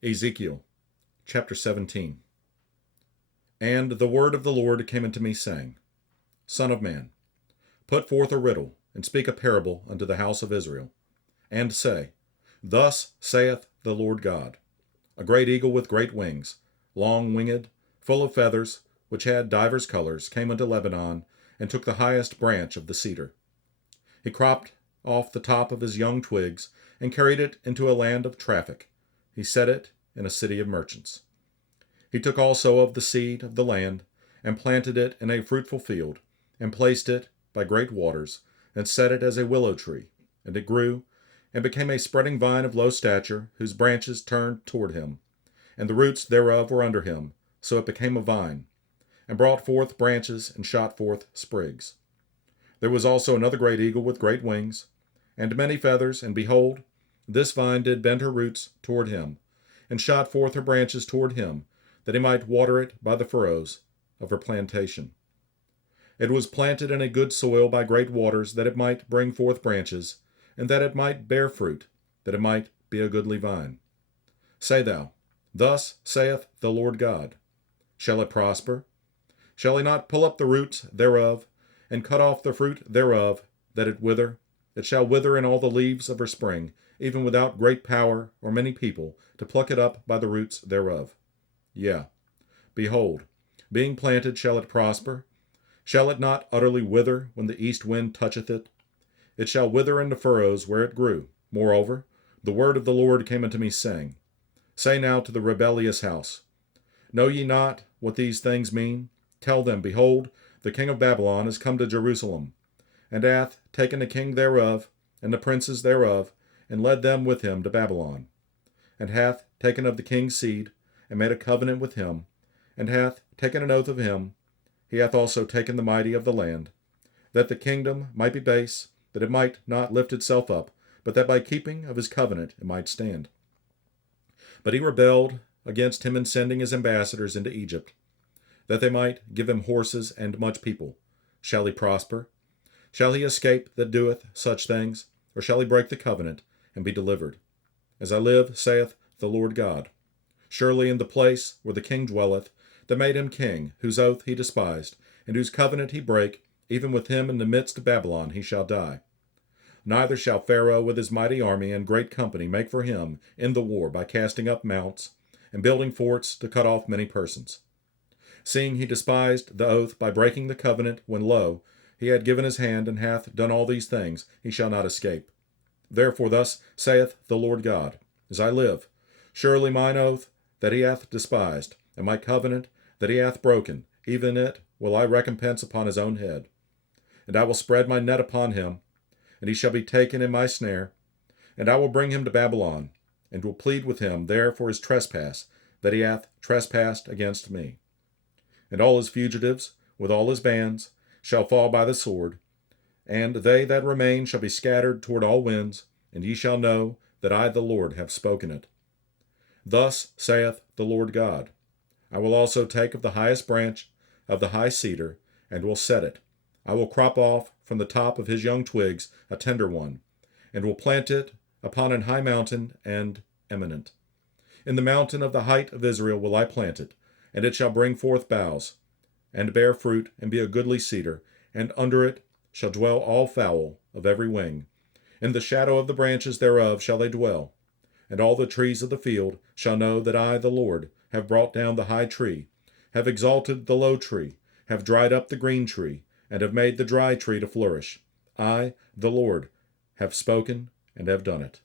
Ezekiel chapter 17. And the word of the Lord came unto me, saying, Son of man, put forth a riddle, and speak a parable unto the house of Israel, and say, Thus saith the Lord God, a great eagle with great wings, long-winged, full of feathers, which had divers colors, came unto Lebanon, and took the highest branch of the cedar. He cropped off the top of his young twigs, and carried it into a land of traffic. He set it in a city of merchants. He took also of the seed of the land, and planted it in a fruitful field, and placed it by great waters, and set it as a willow tree. And it grew, and became a spreading vine of low stature, whose branches turned toward him, and the roots thereof were under him. So it became a vine, and brought forth branches, and shot forth sprigs. There was also another great eagle with great wings, and many feathers, and behold, this vine did bend her roots toward him, and shot forth her branches toward him, that he might water it by the furrows of her plantation. It was planted in a good soil by great waters, that it might bring forth branches, and that it might bear fruit, that it might be a goodly vine. Say thou, Thus saith the Lord God, Shall it prosper? Shall he not pull up the roots thereof, and cut off the fruit thereof, that it wither? It shall wither in all the leaves of her spring, even without great power or many people to pluck it up by the roots thereof. Yea, behold, being planted shall it prosper? Shall it not utterly wither when the east wind toucheth it? It shall wither in the furrows where it grew. Moreover, the word of the Lord came unto me, saying, Say now to the rebellious house, Know ye not what these things mean? Tell them, Behold, the king of Babylon is come to Jerusalem, and hath taken the king thereof, and the princes thereof, and led them with him to Babylon, and hath taken of the king's seed, and made a covenant with him, and hath taken an oath of him. He hath also taken the mighty of the land, that the kingdom might be base, that it might not lift itself up, but that by keeping of his covenant it might stand. But he rebelled against him in sending his ambassadors into Egypt, that they might give him horses and much people. Shall he prosper? Shall he escape that doeth such things? Or shall he break the covenant, and be delivered? As I live, saith the Lord God, surely in the place where the king dwelleth, that made him king, whose oath he despised, and whose covenant he brake, even with him in the midst of Babylon he shall die. Neither shall Pharaoh with his mighty army and great company make for him in the war by casting up mounts, and building forts to cut off many persons. Seeing he despised the oath by breaking the covenant, when lo, he had given his hand, and hath done all these things, he shall not escape. Therefore thus saith the Lord God, As I live, surely mine oath that he hath despised, and my covenant that he hath broken, even it will I recompense upon his own head. And I will spread my net upon him, and he shall be taken in my snare, and I will bring him to Babylon, and will plead with him there for his trespass, that he hath trespassed against me. And all his fugitives, with all his bands, shall fall by the sword, and they that remain shall be scattered toward all winds, and ye shall know that I the Lord have spoken it. Thus saith the Lord God, I will also take of the highest branch of the high cedar, and will set it. I will crop off from the top of his young twigs a tender one, and will plant it upon an high mountain and eminent. In the mountain of the height of Israel will I plant it, and it shall bring forth boughs, and bear fruit, and be a goodly cedar, and under it shall dwell all fowl of every wing. In the shadow of the branches thereof shall they dwell. And all the trees of the field shall know that I, the Lord, have brought down the high tree, have exalted the low tree, have dried up the green tree, and have made the dry tree to flourish. I, the Lord, have spoken and have done it.